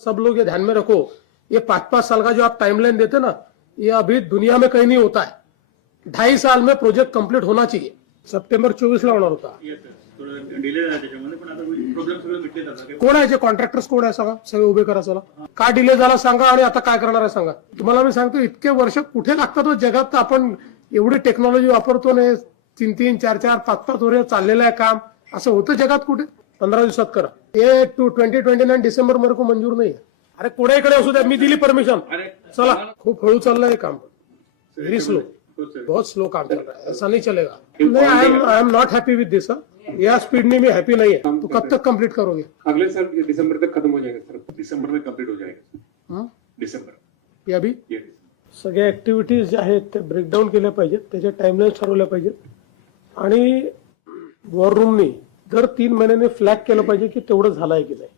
सब लोग ये ध्यान में रखो ये पाँच पाँच साल का जो आप टाइमलाइन देते ना ये अभी दुनिया में कहीं नहीं होता है। ढाई साल में प्रोजेक्ट कंप्लीट होना चाहिए। सप्टेंबर चोवीस ला होणार होता। कोण आहे जे कॉन्ट्रॅक्टर्स कोण आहे सांगा सगळे उभे करा चला का डिले झाला सांगा आणि आता काय करणार आहे सांगा. तुम्हाला मी सांगतो इतके वर्ष कुठे लागतात हो जगात? आपण एवढी टेक्नॉलॉजी वापरतो ना तीन तीन चार चार पाच पाच वर्ष चाललेलं आहे काम. असं होतं जगात कुठे? पंधरा दिवसात करा. हे टू ट्वेंटी ट्वेंटी नाईन डिसेंबरमध्ये को मंजूर नाही. अरे कोणाकडे असू द्या मी दिली परमिशन चला खूप हळू चाललंय काम. व्हेरी स्लो हो सर. बहुत स्लो काम चल रहा है ऐसा नहीं चलेगा. नहीं I am I am not happy with this या स्पीड में मैं हैप्पी नहीं है तो कब तक कंप्लीट करोगे? अगले साल दिसंबर तक खत्म हो जाएगा सर. दिसंबर में कंप्लीट हो जाएगा हं? ये येस सगळ्या ऍक्टिव्हिटीज ज्या आहेत त्या ब्रेकडाऊन केल्या पाहिजेत. त्याच्या टाइमलाईन ठरवल्या पाहिजेत. आणि वॉर रूमनी दर तीन महिन्याने फ्लॅग केलं पाहिजे की तेवढं झालंय की नाही?